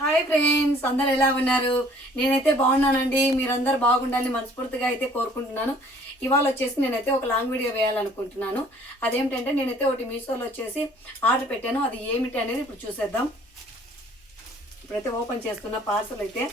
Hi friends, అందరు ఎలా ఉన్నారు? నేనైతే బాగున్నానండి. మీరందరూ బాగుండాలని మనస్ఫూర్తిగా అయితే కోరుకుంటున్నాను. ఇవాళ వచ్చేసి నేనైతే ఒక లాంగ్ వీడియో వేయాలనుకుంటున్నాను. అదేమిటంటే నేనైతే ఒకటి మీషోలో వచ్చేసి ఆర్డర్ పెట్టాను. అది ఏమిటి అనేది ఇప్పుడు చూసేద్దాం. ఇప్పుడైతే ఓపెన్ చేస్తున్న పార్సల్ అయితే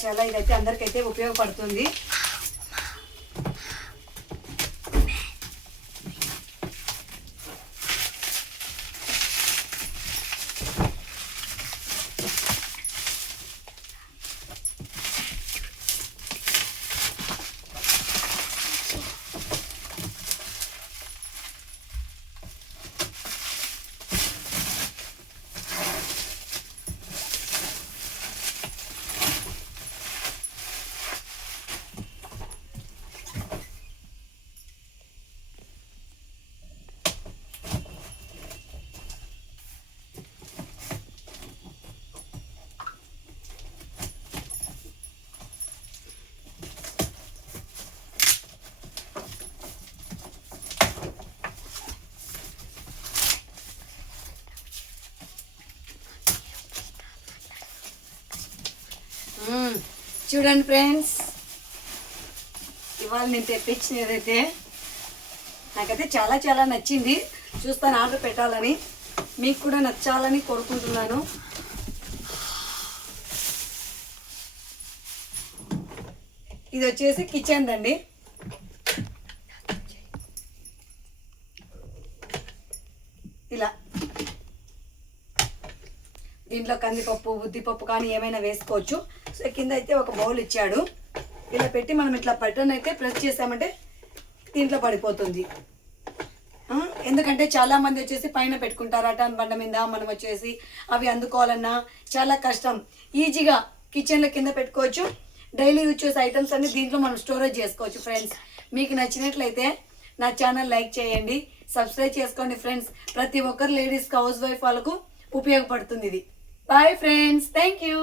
చాలా ఇదైతే అందరికైతే ఉపయోగపడుతుంది. చూడండి ఫ్రెండ్స్, ఇవాళ నేను తెప్పించినదైతే నాకైతే చాలా నచ్చింది. చూస్తాను ఆర్డర్ పెట్టాలని, మీకు కూడా నచ్చాలని కోరుకుంటున్నాను. ఇది వచ్చేసి కిచెన్ దండి. ఇలా దీంట్లో కందిపప్పు, ఉద్దిపప్పు కానీ ఏమైనా వేసుకోవచ్చు. సో కింద అయితే ఒక బౌల్ ఇచ్చాడు. ఇలా పెట్టి మనం ఇట్లా బటన్ అయితే ప్రెస్ చేసామంటే దీంట్లో పడిపోతుంది. ఎందుకంటే చాలామంది వచ్చేసి పైన పెట్టుకుంటారట బండ మీద. మనం వచ్చేసి అవి అందుకోవాలన్నా చాలా కష్టం. ఈజీగా కిచెన్లో కింద పెట్టుకోవచ్చు. డైలీ యూజ్ చేసే ఐటమ్స్ అన్ని దీంట్లో మనం స్టోరేజ్ చేసుకోవచ్చు. ఫ్రెండ్స్, మీకు నచ్చినట్లయితే నా ఛానల్ లైక్ చేయండి, సబ్స్క్రైబ్ చేసుకోండి. ఫ్రెండ్స్, ప్రతి ఒక్కరు లేడీస్కి, హౌస్ వైఫ్ వాళ్ళకు ఉపయోగపడుతుంది ఇది. Bye friends, thank you.